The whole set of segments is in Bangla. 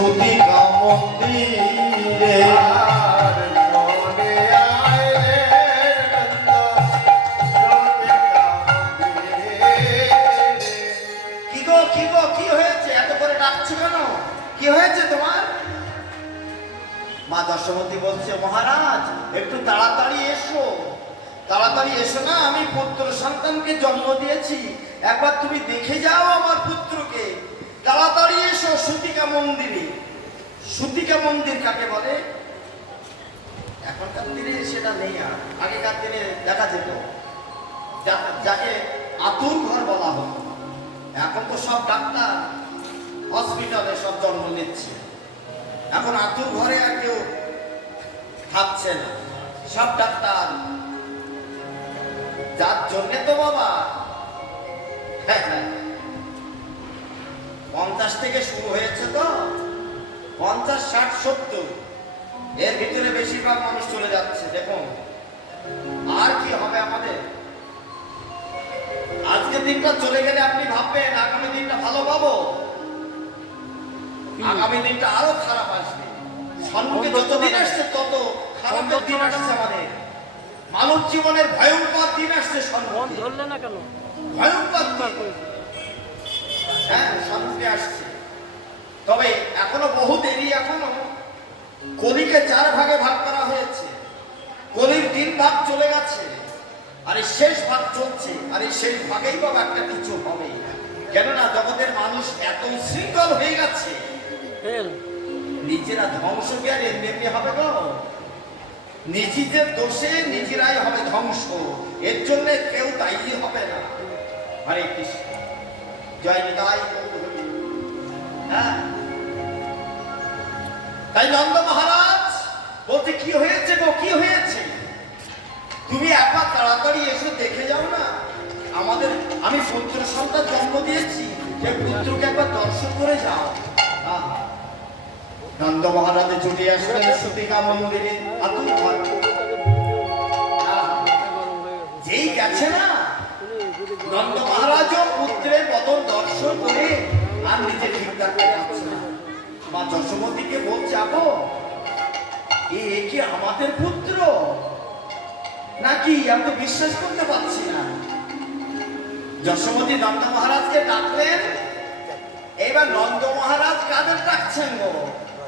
সুতিকা মন্দিরে আর মনে আয় রে সুতিকা মন্দিরে। কি গো কি হয়েছে? এত করে ডাকছো কেন? কি হয়েছে তোমার? মা দশমতী বলছে, মহারাজ একটু তাড়াতাড়ি এসো, তাড়াতাড়ি এসো না, আমি পুত্র সন্তানকে জন্ম দিয়েছি, একবার তুমি দেখে যাও আমার পুত্রকে, তাড়াতাড়ি এসো সুতিকা মন্দিরে। সুতিকা মন্দির কাকে বলে? এখনকার দিনে সেটা নেই, আর আগেকার দিনে দেখা যেত যাকে আতুর ঘর বলা হতো। এখন তো সব ডাক্তার হসপিটালে সব জন্ম নিচ্ছে, এখন আতুর ঘরে আর কেউ থাকছে না, সব ডাক্তার। যার জন্যে তো বাবা 50 থেকে শুরু হয়েছে, তো 50, 60, 70 এর ভিতরে বেশিরভাগ মানুষ চলে যাচ্ছে। দেখুন আর কি হবে আমাদের? আজকের দিনটা চলে গেলে আপনি ভাববেন আগামী দিনটা ভালো পাবো, আগামী দিনটা আরো খারাপ আসবে। সম্মুখে যত দিন আসছে তত খারাপের দিন আসছে আমাদের। মানব জীবনের ভয়ঙ্কর দিন আসছে সম্মুখে, ধরলে না কেন? ভয়ঙ্কর দিন, হ্যাঁ সম্মুখে আসছে। তবে এখনো বহু দেরি, এখনো কলিকে 4 ভাগে ভাগ করা হয়েছে, কলির 3 ভাগ চলে গেছে, আর এই শেষ ভাগ চলছে। আর এই শেষ ভাগেই বাবা একটা কিছু হবে, কেননা জগতের মানুষ এত শৃঙ্খল হয়ে গেছে, নিজেরা ধ্বংস গেলে এমনি হবে গো, নিজেদের দোষে নিজেরাই হবে ধ্বংস, এর জন্য কেউ দায়ী হবে না। হরে কৃষ্ণ, জয় নিতাই গৌর হরি। হ্যাঁ, তাই নন্দ মহারাজ বলতে, কি হয়েছে গো, কি হয়েছে? তুমি একবার তাড়াতাড়ি এসে দেখে যাও না আমাদের, আমি পুত্র সন্তান জন্ম দিয়েছি, যে পুত্রকে একবার দর্শন করে যাও। নন্দ মহারাজে ছুটে আসলেন সুতিকা মন্দিরে। যেই গেছে না নন্দ মহারাজও পুত্রের বদন দর্শন করে আর নিজে ঠিক থাকতে পারছে না। মা যশোমতীকে বলছে, আপো এ কি আমাদের পুত্র নাকি? আমি তো বিশ্বাস করতে পারছি না। যশোমতী নন্দ মহারাজকে ডাকলেন। এবার নন্দ মহারাজ কাদের ডাকছেন গো?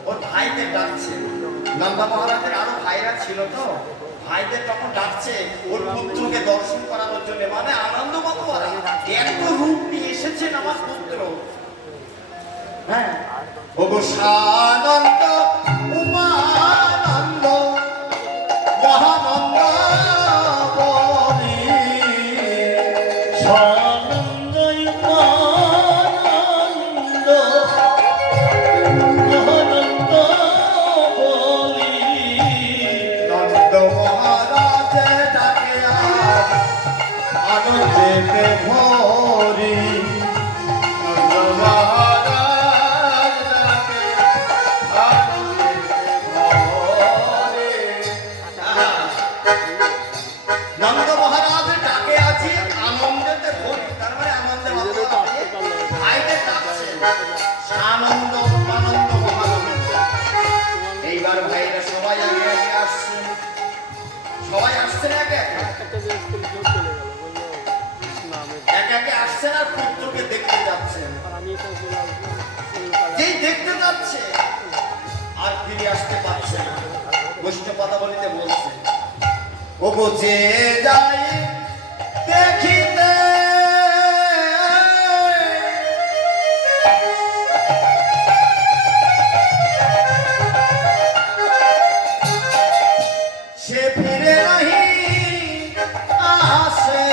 ওর ভাইদের ডাকছেন। নন্দ মহারাজের আরো ভাইরা ছিল, তো ভাইদের তখন ডাকছে ওর পুত্রকে দর্শন করানোর জন্য, মানে আনন্দ মতো এত রূপ নিয়ে এসেছেন আমার পুত্র। হ্যাঁ, ও গো সানন্দ উমানন্দ মহানন্দ বলি, সানন্দ উমানন্দ মহানন্দ বলি। নন্দ মহারাজ ডাকে আনন্দেতে ভরি, নন্দ মহারাজ ডাকে আনন্দেতে ভরে। নন্দ মহারাজ ডাকে আছি আনন্দেতে ভরি, তার মানে আনন্দে মাতলা হয়ে ভাইদের ডাকছে সানন্দ উমানন্দ মহানন্দ। এইবার ভাইরা সবাই আগে আগে আসছে, সবাই আসছেন একে একে আসছেন আর পুত্রকে দেখতে যাচ্ছেন। যেই দেখতে যাচ্ছে আর ফিরে আসতে পারছে না। বৈষ্ণব পদাবলিতে বলছে, ও গো যে যাই দেখিতে সে ফিরে নাহি আসে,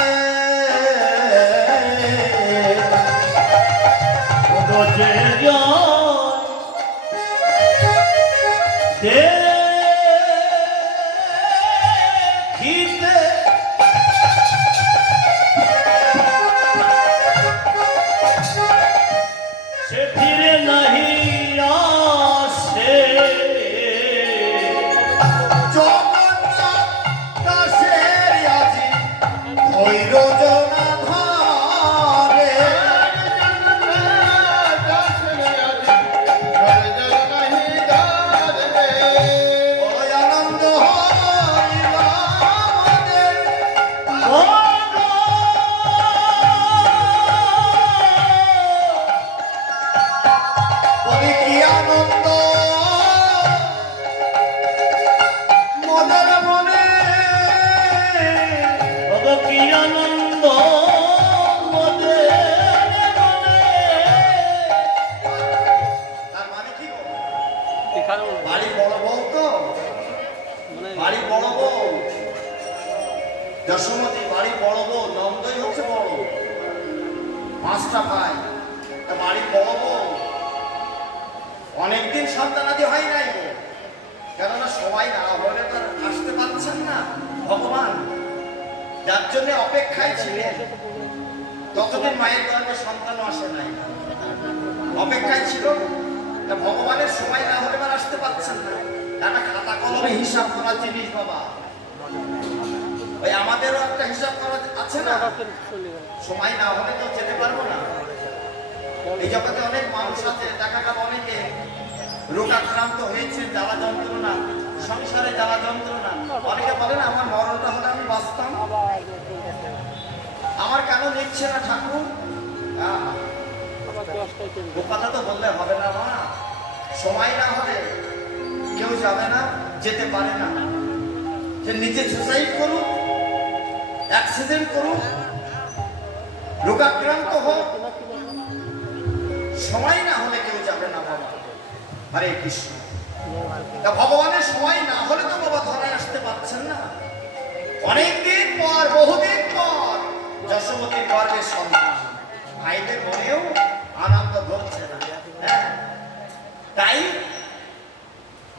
যে দেখিতে সে ফিরে নাহি আসে। জগন্নাথ দাসের আজি ধৈর্য জনা ধরে, যশোমতী বাড়ি বড় বউ, নন্দই হচ্ছে বড়, পাঁচটা ভাই, তা বাড়ির বড় বউ অনেকদিন সন্তানাদি হয় নাই গো। কেননা সবাই না হলে তো আর আসতে পারছেন না ভগবান, যার জন্য অপেক্ষায় ছিলেন। ততদিন মায়ের গর্ভে সন্তানও আসে নাই, অপেক্ষায় ছিল। তা ভগবানের সময় না হলে আর আসতে পারছেন না। একটা খাতা কলমে হিসাব করার জিনিস বাবা, ওই আমাদেরও একটা হিসাব করা আছে না, সময় না হলে তো যেতে পারবো না। এই জগতে অনেক মানুষ আছে, দেখা গেল অনেকে রোগাক্রান্ত হয়েছে, জ্বালা যন্ত্রণা, সংসারে জ্বালা যন্ত্রণা। অনেকে বলে না আমার মরণটা হলে আমি বাঁচতাম, আমার কেন নিচ্ছে না ঠাকুর? ও কথা তো বললে হবে না মা, সময় না হলে কেউ যাবে না, যেতে পারে না। সে নিজে সুসাইড করুক, অ্যাক্সিডেন্ট করুক, রোগাক্রান্ত হোক, সময় না হলে কেউ যাবে না বাবা। হরে কৃষ্ণ। তা ভগবানের সময় না হলে তো বাবা ধরায় আসতে পারছেন না। অনেকদিন পর, বহুদিন পর যশোমতীর গর্ভের সন্তান, ভাইদের মনেও আনন্দ ধরছে না। হ্যাঁ, তাই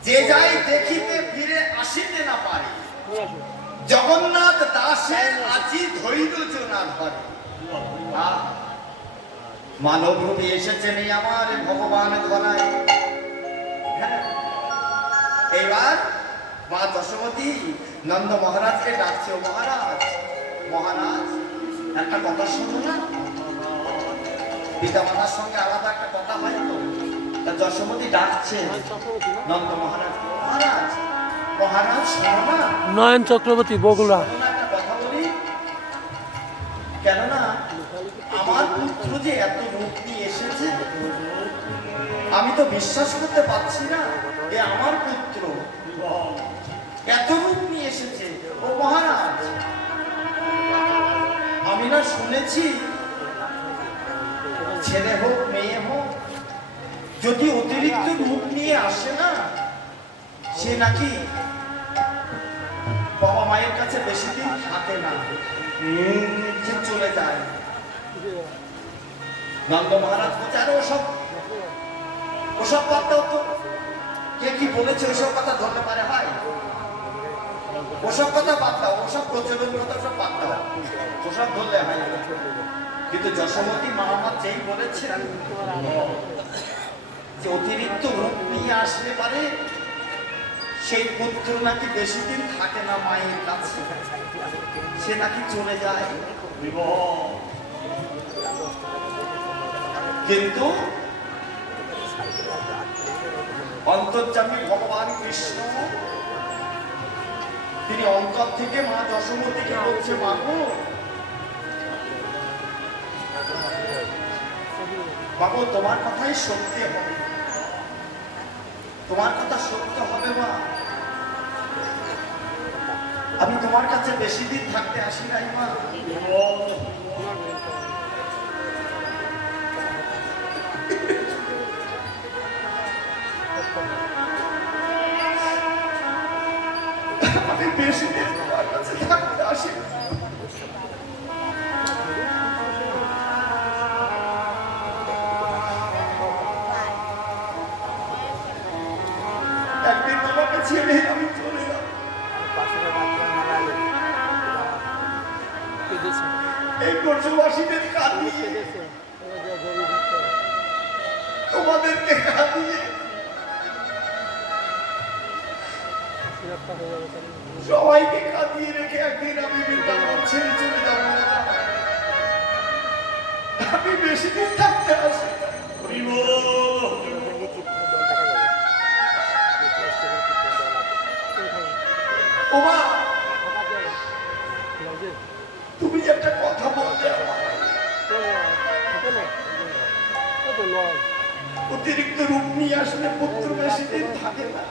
যে যাই দেখিতে ফিরে আসিতে না পারে, জগন্নাথ দাসের আজি ধৈর্য না ধরে। মানব রূপে এসেছেন এই আমার ভগবান ধরায়। হ্যাঁ, এইবার মা যশোমতী নন্দ মহারাজকে ডাকছে, ও মহারাজ, মহারাজ একটা কথা শুনো না। পিতা মাতার সঙ্গে আলাদা একটা কথা হয় তো। তা যশোমতী ডাকছে নন্দ মহারাজ, মহারাজ, মহারাজ শোনো না। নয়ন চক্রবর্তী, বগুড়া। শোনো না, একটা কথা বলি। কেননা আমার পুত্র যে এত রূপ নিয়ে এসেছে, আমি তো বিশ্বাস করতে পারছি না যে আমার পুত্র এত রূপ নিয়ে এসেছে। ও মহারাজ, আমি না শুনেছি ছেলে হোক মেয়ে হোক যদি অতিরিক্ত রূপ নিয়ে আসে না, সে নাকি বাবা মায়ের কাছে বেশি দিন থাকে না, সে চলে যায়। নন্দ মহারাজ বলছে, আরে ওসব ওসব বাদ দাও তো, কে কি বলেছে ওসব কথা ধরতে পারে হয়? ওসব কথা বাদ দাও, ওসব প্রচলন কথা সব বাদ দাও, ওসব ধরলে হয় না। কিন্তু যশোমতী মা আমার যেই বলেছেন যে অতিরিক্ত রূপ নিয়ে আসলে পারে সেই পুত্র নাকি বেশি দিন থাকে না মায়ের কাছে, সে নাকি চলে যায়। কিন্তু অন্তর্যামী ভগবান কৃষ্ণ তিনি অন্তর থেকে মা যশোমতীকে বলছে, মাগো, বাবু তোমার কথাই সত্য হবে, তোমার কথা সত্য হবে মা। আমি তোমার কাছে বেশি দিন থাকতে আসি নাই মা। আমি বেশি দিন তোমার কাছে থাকতে আসি না। একদিন তোমাকে ছেড়ে আমি চলে যাব। এই ব্রজবাসীদের কাঁদিয়ে, তোমাদেরকে কাঁদিয়ে, সবাইকে কাঁদিয়ে রেখে একদিন আমি বৃন্দাবন ছেড়ে চলে যাব। আমি বেশি দিন থাকতে আসি না। ওমা, তুমি যে একটা কথা বলতে, অতিরিক্ত রূপ নিয়ে আসলে পুত্র বেশি দিন থাকে না।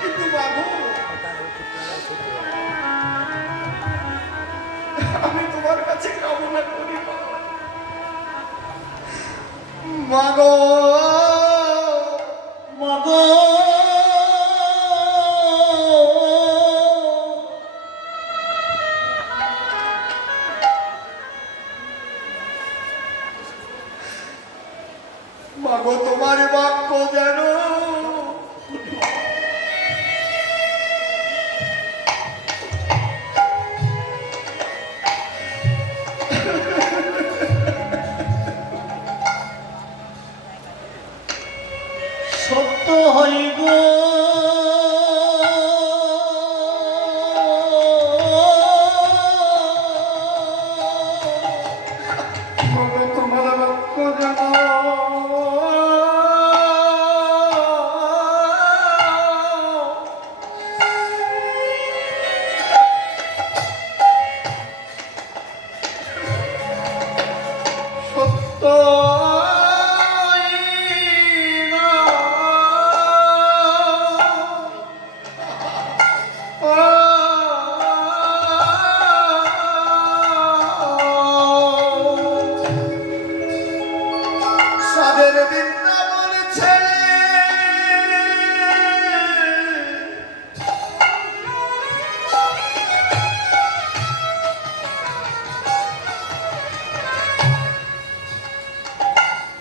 কিন্তু বাবু, আমি তোমার কাছে কামনা করি মাগো, মাগো, মাগো তোমার বাক্য যেন সত্য হইব মাগো তোমার বাক্য যেন সত্য সাদের বৃন্দাবন ছেড়ে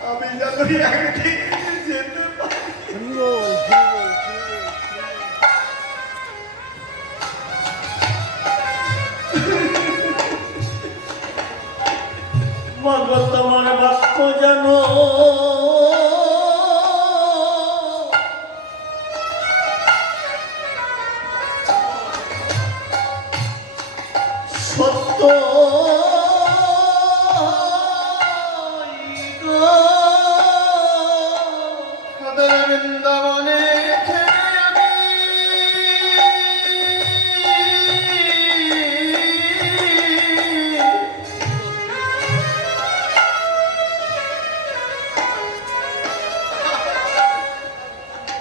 আমি যখন একদিন যেতে পারি মাগো তোমার বাক্য যেন সত্য সাদের বৃন্দাবনে ছেড়ে আমি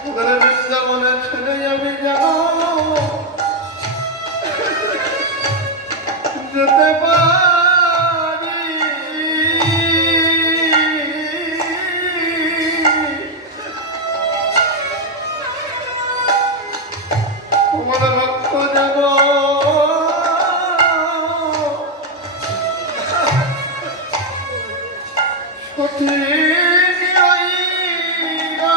সাদের বৃন্দাবনে ছেড়ে আমি যেন যেতে পারি তোমার লক্ষ যাব সঠিক হইয়া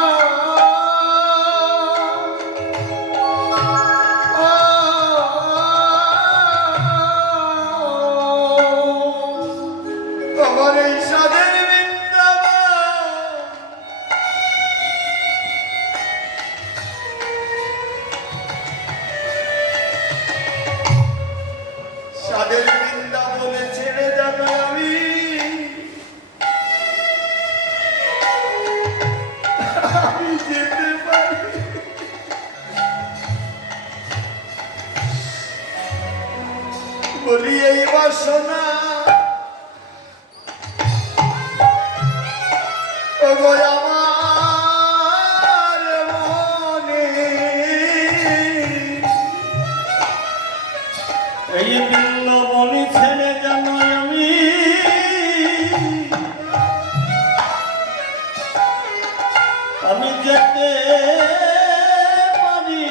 আমার এই সাদের বৃন্দাবন সাদের বৃন্দাবনে ছেড়ে যাবে আমি আমি যেতে পারি বলি এই বাসনা ওগো আমার মনে এই বৃন্দাবনে ছেড়ে যেন আমি আমি যেতে পারি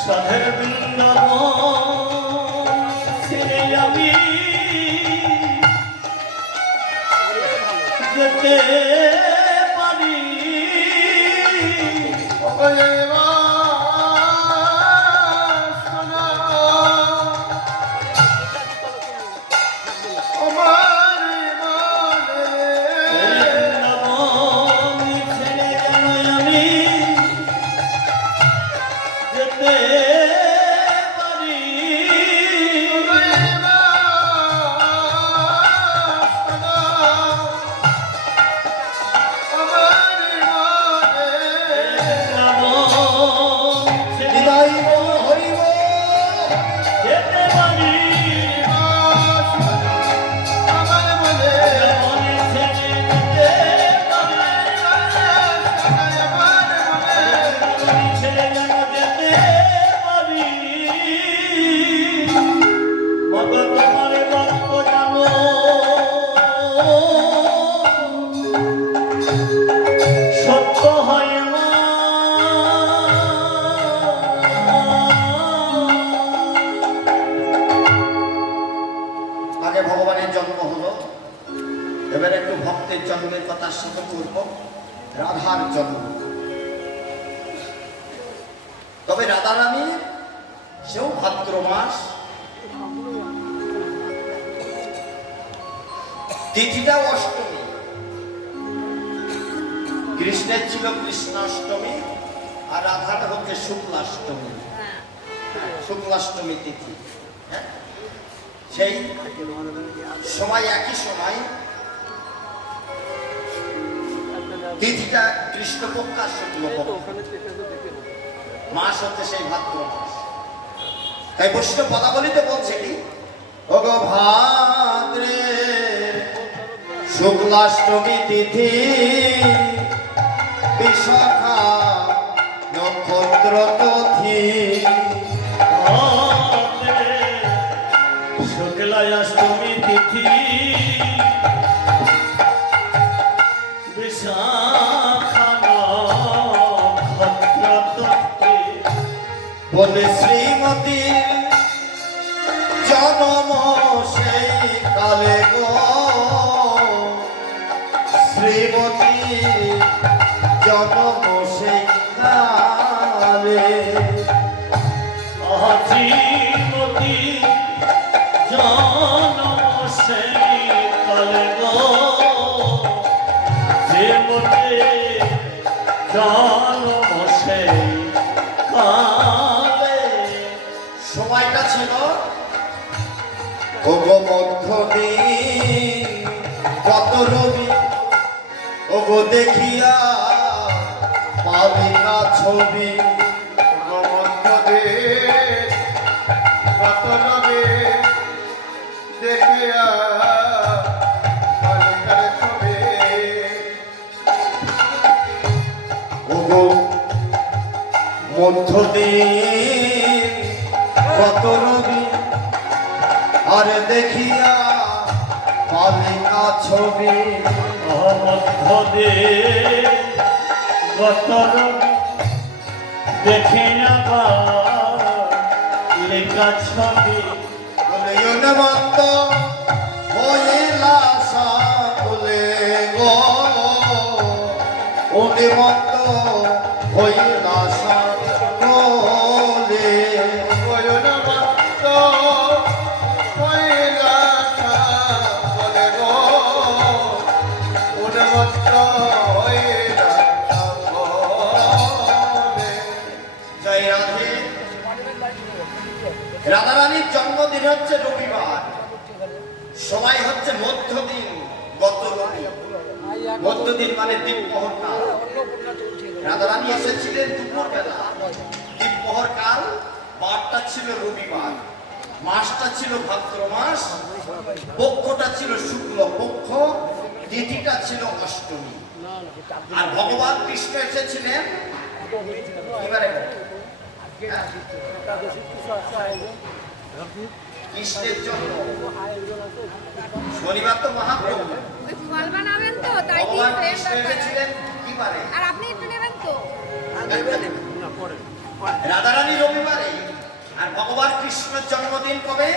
সাধের বৃন্দাবন ছেড়ে আমি যেতে পারি বৃন্দাবন ছেড়ে যেন আমি যেতে পারি বৃন্দাবন তার সাথে করব রাধার জন্ম। তবে রাধারানী সেও ভাদ্র মাস, তিথিটাও অষ্টমী। কৃষ্ণের ছিল কৃষ্ণাষ্টমী আর রাধার হচ্ছে শুক্লাষ্টমী। শুক্লাষ্টমী তিথি। হ্যাঁ, সেই সময় একই সময় তিথিটা কৃষ্ণপক্ষ আর শুক্লপক্ষ, মাস হচ্ছে সেই ভাদ্র মাস। তাই বৈষ্ণব পদাবলিতে বলছে কি, ওগো ভাদ্রে শুক্লাষ্টমী তিথি বিশাখা নক্ষত্র তিথি। শুক্লাষ্টমী তিথি বিশাখা নক্ষত্র তিথি বলে শ্রীমতী জনম সেই কালে গো, শ্রীমতী জনম সেই কালে। শ্রীমতী জনম সেই কালে গো, শ্রীমতী জনম সেই কালে। সময়টা ছিল ওগো মধ্যদিন কত রবি, ওগো দেখিয়া পাবি না ছবি। দেখিয়া বালিকার ছবি, ওগো মধ্যদিন কত রবি, আরে দেখিয়া পাবি না ছবি। মধ্যদে গতর দেখে না লেখা ছবি। মন্ত হইলা সাকুলে গো, মন্ত হইলা সাকুলে। গয়নমন্ত হইলা সাকলে গো, উন্মত্ত হইলা সাকলে। জয় রাধে। রাধারানীর জন্মদিন হচ্ছে রবিবার, সময় হচ্ছে মধ্যদিন গত রবি। মধ্যদিন মানে দ্বীপপহর কাল। রাধারানী এসেছিলেন দুপুর বেলা, দ্বীপপহর কাল। বারটা ছিল রবিবার, মাসটা ছিল ভাদ্র মাস, পক্ষটা ছিল শুক্ল পক্ষ, তিথিটা ছিল অষ্টমী। আর ভগবান কৃষ্ণ এসেছিলেন এবারে কৃষ্ণের জন্য। শনিবার তো মহাপ্রভু, ওই ফল বানাবেন তো, তাই ভগবান দিয়ে কৃষ্ণ এসেছিলেন কি বারে? আর আপনি একটু নেবেন তো। রাধারানী রবিবারে, আর ভগবান কৃষ্ণের জন্মদিন কবে?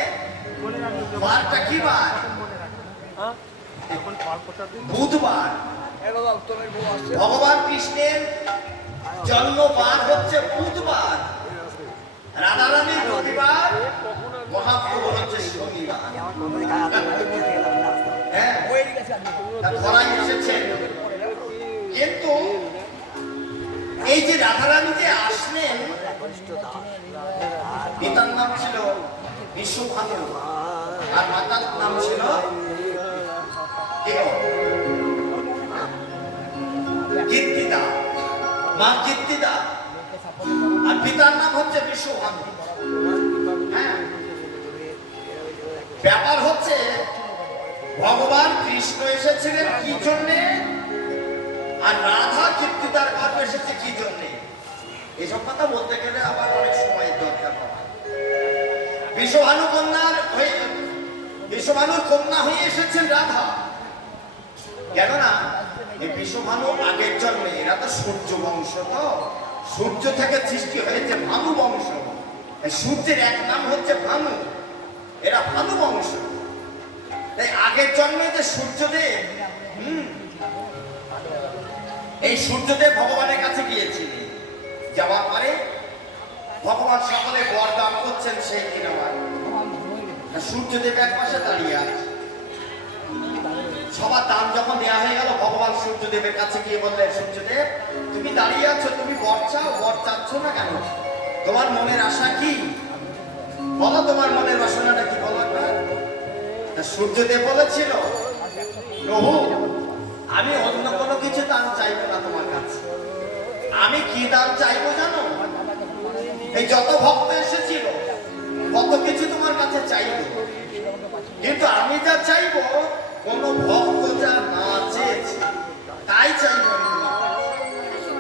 বারটা কি বার? বুধবার। ভগবান কৃষ্ণের জন্মবার হচ্ছে বুধবার, রাধারানী রবিবার, মহাপ্রভু হচ্ছে শনিবার। হ্যাঁ, ধরাই এসেছেন। কিন্তু এই যে রাধারানী যে আসলেন, পিতার নাম ছিল বিশ্বভানু আর মাতার নাম ছিল কীর্তিদা, মা কীর্তিদা, আর পিতার নাম হচ্ছে বিশ্বভানু। হ্যাঁ, ব্যাপার হচ্ছে ভগবান কৃষ্ণ এসেছিলেন কি জন্যে, আর রাধা কীর্তিদার গর্ভে এসেছে কি জন্যে। এসব কথা বলতে গেলে আবার অনেক সময় দরকার হয়। বিশ্বভানুর কন্যা হয়ে এসেছেন রাধা। কেননা এই বিশ্বভানু আগের জন্মে, এরা তো সূর্য বংশ, তো সূর্য থেকে সৃষ্টি হয়েছে ভানু বংশ। সূর্যের এক নাম হচ্ছে ভানু, এরা ভানু বংশ। তাই আগের জন্মে যে সূর্যদেব এই সূর্যদেব ভগবানের কাছে গিয়েছিলেন, যাওয়ার পরে ভগবান সকলে বর দান করছেন সেই দিন আমার সূর্যদেব এক পাশে দাঁড়িয়ে আছে। সবার দান যখন দেওয়া হয়ে গেল, ভগবান সূর্যদেবের কাছে গিয়ে বললেন, সূর্যদেব তুমি দাঁড়িয়ে আছো, তুমি বর চাও, বর চাচ্ছ না কেন? তোমার মনের আশা কি? বলো তোমার মনের বাসনাটা কি, বলো একবার। সূর্যদেব বলেছিল, প্রভু আমি অন্য কোনো কিছু দান চাইবো না তোমার কাছে। আমি কি দান চাইবো জানো? এই যত ভক্ত এসেছিল কত কিছু তোমার কাছে চাইবো, কিন্তু আমি যা চাইবো কোন ভক্ত যা না চেয়েছে তাই চাইবো আমি তোমার কাছে।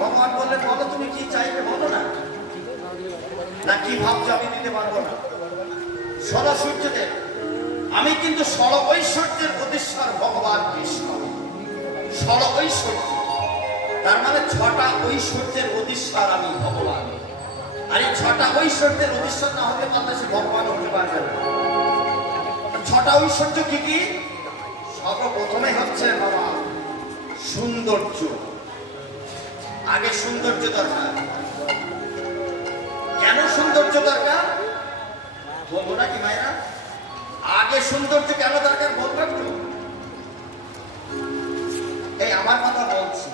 ভগবান বললেন, বলো তুমি কি চাইবে, বলো না। না কি ভাবছো আমি দিতে পারবো না? শোনো সূর্যদেব, আমি কিন্তু ষড় ঐশ্বর্যের অধীশ্বর ভগবান কৃষ্ণ। ষড় ঐশ্বর্য তার মানে 6টা ঐশ্বর্যের অধীশ্বর আমি ভগবান। আর এই 6টা ঐশ্বর্যের অধীশ্বর না হতে পারলে সে ভগবান হতে পারবে না। 6টা ঐশ্বর্য কি কি? সর্বপ্রথমে হচ্ছে বাবা সৌন্দর্য। আগে সৌন্দর্য দরকার। কেন সৌন্দর্য দরকার বলবো নাকি মায়েরা? আগে সৌন্দর্য কেন দরকার বলবো একটু? এই আমার কথা বলছি,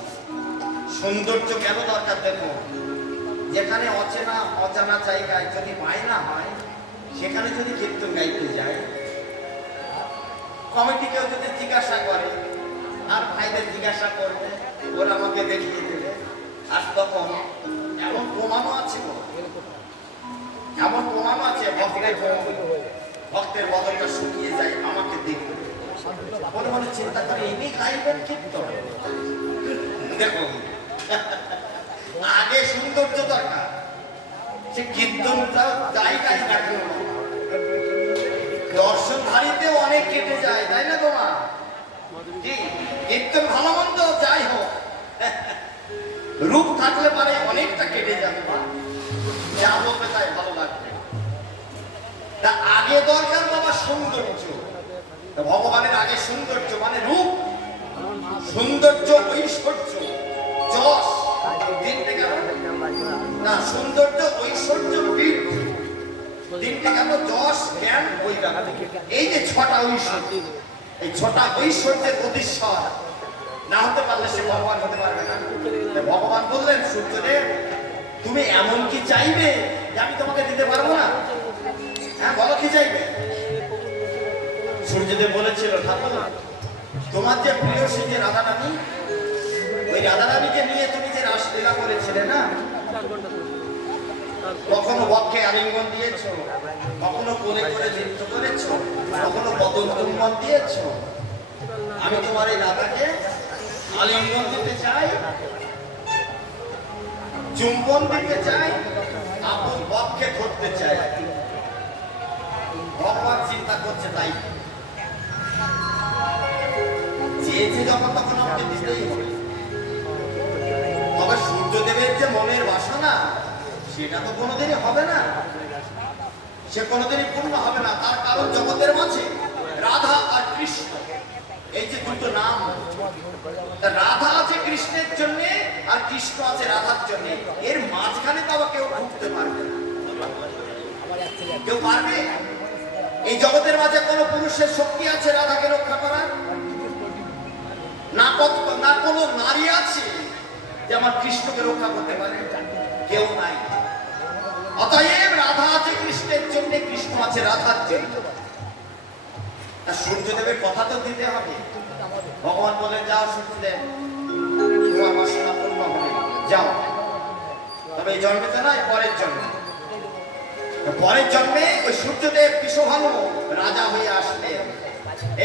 সৌন্দর্য কেন দরকার দেখো। যেখানে অচেনা অজানা জায়গায় যদি বায়না হয়, সেখানে যদি কীর্তন গাইতে যায়, কমিটিকেও যদি জিজ্ঞাসা করে, আর ভাইদের জিজ্ঞাসা করবে, ওরা আমাকে দেখিয়ে দেবে। আর তখন এমন প্রমাণও আছে, এমন প্রমাণও আছে ভক্তের বদলটা শুকিয়ে যায়, আমাকে দেখবে। মনে মনে চিন্তা করে ইনি গাইবেন কীর্তন। দেখো আগে সৌন্দর্য দরকার। সে কীর্তনটাও যাই গাই না কেন, দর্শনধারীতে অনেক কেটে যায়, তাই না তোমার? কীর্তন ভালো মন্দ যাই হোক, রূপ থাকলে পারে অনেকটা কেটে যাবে, যা বলবে তাই ভালো লাগবে। তা আগে দরকার বাবা সৌন্দর্য। ভগবানের আগে সৌন্দর্য মানে রূপ, সৌন্দর্য, ঐশ্বর্য, যশ, তিনটে গেল না? সৌন্দর্য, ঐশ্বর্য, বীর্য, তিনটে গেল, যশ, জ্ঞান, বৈরাগ্য। এই যে 6টা ঐশ্বর্য, এই 6টা ঐশ্বর্যের অধীশ্বর না হতে পারলে সে ভগবান হতে পারবে না। ভগবান বললেন, সূর্যদেব তুমি এমন কি চাইবে যে আমি তোমাকে দিতে পারবো না? হ্যাঁ বলো কি চাইবে? সূর্যদেব বলেছিল, ঠাকুর তোমার যে প্রিয় সে যে রাধা রানী, ওই রাধা রানীকে নিয়ে তুমি যে রাসলীলা করেছিলে না, কখনো বক্ষে আলিঙ্গন দিয়েছ, কখনো কোলে করে নৃত্য করেছ, কখনো বদন চুম্বন দিয়েছ। আমি তোমার এই রাধাকে আলিঙ্গন দিতে চাই, চুম্বন দিতে চাই, আপন বক্ষে ধরতে চাই। ভগবান চিন্তা করছে তাই চেয়েছে যখন, তখন আমাকে দিতেই হবে। তবে সূর্যদেবের যে মনের বাসনা সেটা তো কোনোদিনই হবে না, সে কোনোদিনই পূর্ণ হবে না। তার কারণ জগতের মাঝে রাধা আর কৃষ্ণ, এই যে দুটো নাম, রাধা আছে কৃষ্ণের জন্য আর কৃষ্ণ আছে রাধার জন্য। এর মাঝখানে তো আবার কেউ ঢুকতে পারবে না। কেউ পারবে? এই জগতের মাঝে কোন পুরুষের শক্তি আছে রাধাকে রক্ষা করার? না কোনো নারী আছে যে আমার কৃষ্ণকে রক্ষা করতে পারে? কেউ নাই। অতএব রাধা আছে কৃষ্ণের জন্য, কৃষ্ণ আছে রাধার জন্য। সূর্যদেবের কথা তো দিতে হবে। ভগবান বলেন, যাও সূর্যদেব, তোমার বাসনা পূর্ণ হবে, যাও। তবে এই জন্মে তো নয়, পরের জন্মে। পরের জন্মে ওই সূর্যদেব বিশ্বভানু রাজা হয়ে আসলেন।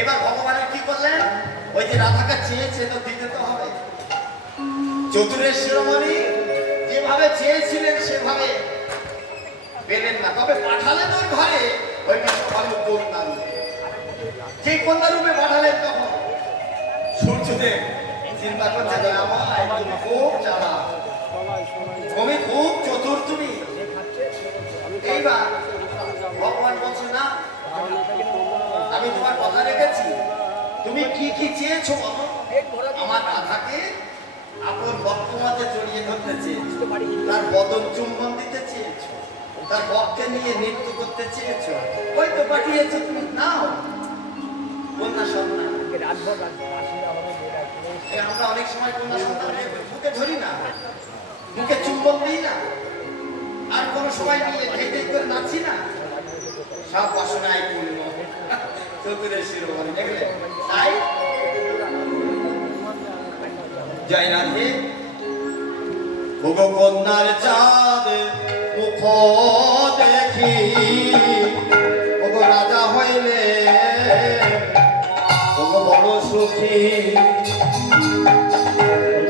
এবার ভগবানের কি করলেন? ওই যে রাধাকে চেয়েছে তো দিতে তো হবে। চতুরের শিরোমণি যেভাবে চেয়েছিলেন সেভাবে পেলেন না, তবে পাঠালেন ওর ঘরে ওই বিশ্বভানু কন্যা রূপে। যে কন্যা রূপে পাঠালেন, তখন সূর্যদেব চিন্তা করছে, তুমি খুব চালাক, তুমি খুব চতুর, তুমি। এইবার ভগবান বলছে, না আমি তোমার কথা রেখেছি, তুমি কি কি চেয়েছো বলো। আমার রাধাকে করতে চেয়েছো, তার বদন চুম্বন দিতে চেয়েছো, তার বক্ষে নিয়ে নৃত্য করতে চেয়েছো, ওই তো পাঠিয়েছো তুমি। নাও কন্যা সন্তান। আমরা অনেক সময় কন্যা সন্তানকে বুকে ধরি না, মুখে চুম্বন দিই না, আর কোনো সময় নিয়ে ঢেই ঢেই করে নাচি না। সব বাসনায় পূর্ণ চতুরের শিরোমণি, দেখলে? তাই জয় রাধে। ওগো কন্যার চাঁদ মুখ দেখি, ওগো রাজা হইলে ওগো বড় সুখী।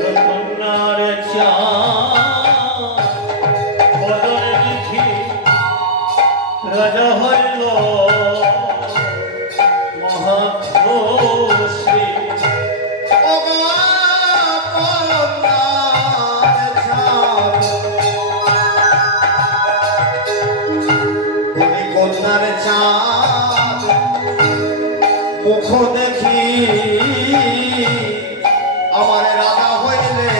কন্যার চাঁদ বদনে দেখি রাজা হইল মহাখুশি। ওগো কন্যার চাঁদ, ওই কন্যার চাঁদ মুখ দেখি, আমার রাজা হইলে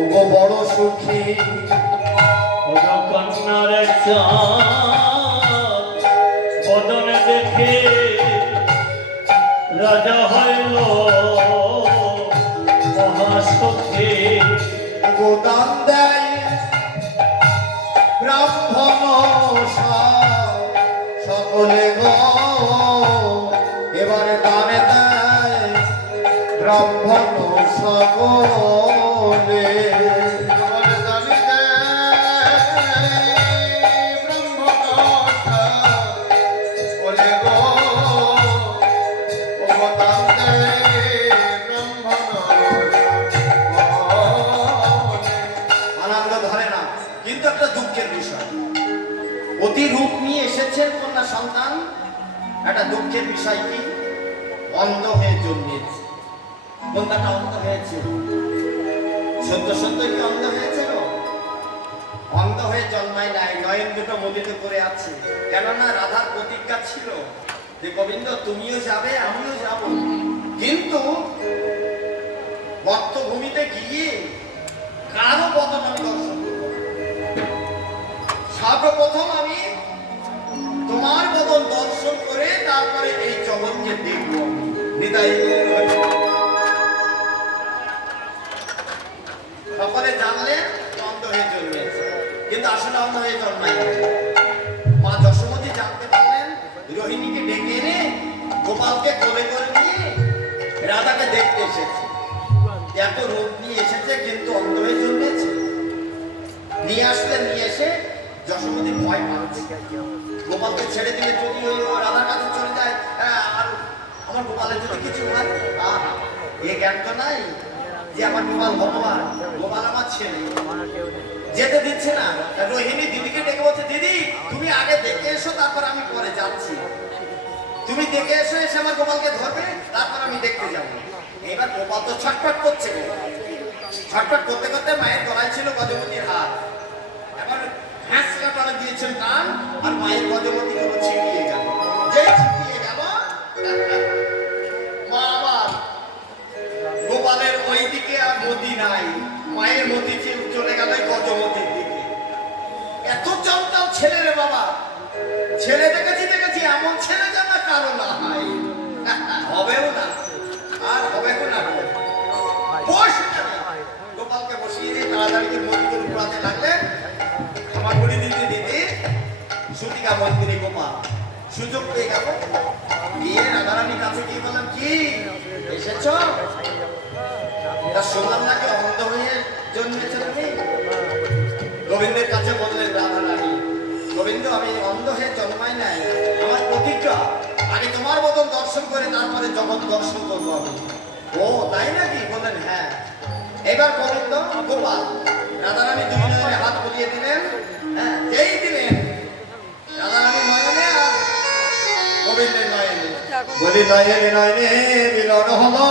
ওগো বড় সুখী। কন্যার চাঁদ বদনে দেখে রাজা হইল মহাসুখী। গোদান দেয় ব্রাহ্মণ সকলে গো, এবারে দানে দেয় ব্রাহ্মণ সকলে। বলে জানিতে ব্রহ্মকথা বলে গো, ও তান্তে আনন্দ ধরে না, কিন্তু একটা দুঃখের বিষয়। অতি রূপ নিয়ে এসেছেন কন্যা সন্তান, একটা দুঃখের বিষয় কি? অন্ধ হয়ে জন্মেছে। কন্যাটা অন্ধ হয়েছে, সত্য সত্য কি অন্ধ হয়েছে গো? অন্ধ হয়ে জন্মায় নাই, নয়ন দুটো মোদিত করে আছে। কেননা রাধার প্রতিজ্ঞা ছিল যে গোবিন্দ তুমিও যাবে আমিও যাব, কিন্তু বক্ষভূমিতে গিয়ে কারো বদন আমি দর্শন করব। সর্বপ্রথম আমি তোমার বদন দর্শন করে তারপরে এই জগৎকে দেখব। নিতাই গৌর হরি। সকলে জানলে অন্ধ হয়ে জন্মেছে, কিন্তু আসলে অন্ধ হয়ে জন্মায় না। মা যশোমতী জানতে পারলেন, রোহিণীকে ডেকে এনে গোপালকে কোলে করে নিয়ে রাধাকে দেখতে এসেছে। এত রূপ নিয়ে এসেছে কিন্তু অন্ধ হয়ে জন্মেছে। নিয়ে আসলে নিয়ে এসে যশোমতী ভয় পাচ্ছে, গোপালকে ছেড়ে দিলে যদি ওই রাধার কাছে চলে যায়, আর আমার গোপালের যদি কিছু হয়, এ জ্ঞান তো নাই যে আমার গোপাল ভগবান, গোপাল আমার ছেলে। যেতে দিচ্ছে না। রোহিণী দিদিকে ডেকে বলছে, দিদি তুমি আগে দেখে এসো, তারপর আমি পরে যাচ্ছি। তুমি দেখে এসো, এসে আমার গোপালকে ধরবে, তারপর আমি দেখতে যাব। এবার গোপাল তো ছটফট করছে, ছটফট করতে করতে মায়ের গলায় ছিল গজপতির হাত। এবার হ্যাঁ কাটানো দিয়েছেন টান, আর মায়ের গজপতি গুলো ছিটিয়ে গেল। যে ছিটিয়ে গেল, মা আবার গোপালের ওই দিকে আর মতি নাই, মায়ের মতি চলে গেল গজপতির দিকে। এত চঞ্চল ছেলে রে বাবা, ছেলে দেখেছি এমন ছেলে যেন কারো না হয়, হবেও না আর হবেও না। বস গোপালকে বসিয়ে দিয়ে তাড়াতাড়ি মন্দির উপরাতে লাগলেন। আমার বলি দিদি দিদি সুতিকা মন্দিরে গোপাল সুযোগ পেয়ে গেল, গিয়ে রাধারানীর কাছে গিয়ে বললাম, কি এসেছ? তা শুনলাম নাকি অন্ধ হয়ে জন্মেছে তুমি। গোবিন্দের কাছে বললেন রাধারানী, গোবিন্দ আমি অন্ধ হয়ে জন্মাই নাই, আমার প্রতিজ্ঞা আগে তোমার বদন দর্শন করে তারপরে জগৎ দর্শন করবো আমি। ও তাই নাকি? বললেন হ্যাঁ। এবার গোবিন্দ গোপাল রাধারানী দুই নয়নে হাত বুলিয়ে দিলেন। হ্যাঁ, যেই দিলেন রাধারানী নয়নে আর গোবিন্দের নয়নে, বলি নয়নে নয়নে মিলন হলো।